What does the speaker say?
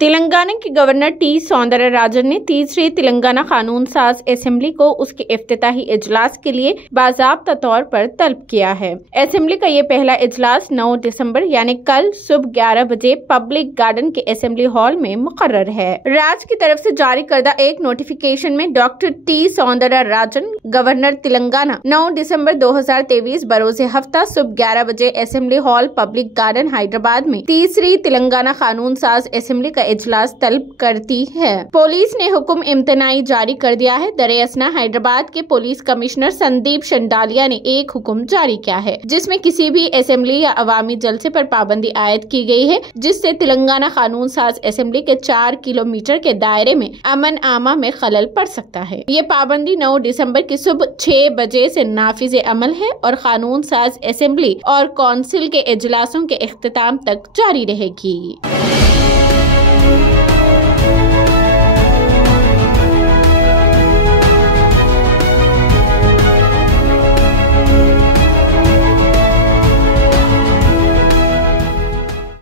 तेलंगाना के governor T Soundararajan ने तीसरी तेलंगाना कानून साज असेंबली को उसके इफ्तिताही इजलास के लिए बाज़ाब्ता तौर पर तलब किया है। असेंबली का ये पहला इजलास 9 दिसंबर यानी कल सुबह 11 बजे पब्लिक गार्डन के असेंबली हॉल में मुकर्रर है। राज्य की तरफ से जारी करदा एक नोटिफिकेशन में doctor T Soundararajan governor Telangana 9 दिसंबर 2023 बरोज़े हफ्ता सुबह 11 बजे assembly hall public garden Hyderabad में तीसरी तेलंगाना कानून साज असेंबली का इजलास तलब करती है। पुलिस ने हुक्म इम्तनाई जारी कर दिया है। दरअसल हैदराबाद के पुलिस कमिश्नर संदीप शंडालिया ने एक हुक्म जारी किया है जिसमें किसी भी असेंबली या अवामी जलसे पर पाबंदी आयद की गई है जिससे तेलंगाना कानून साज असेंबली के 4 किलोमीटर के दायरे में अमन आमा में खलल पड़ सकता है। ये पाबंदी 9 दिसंबर की सुबह 6 बजे से नाफिज अमल है और कानून साज असेंबली और कौंसिल के इजलासों के इख्तिताम तक जारी रहेगी।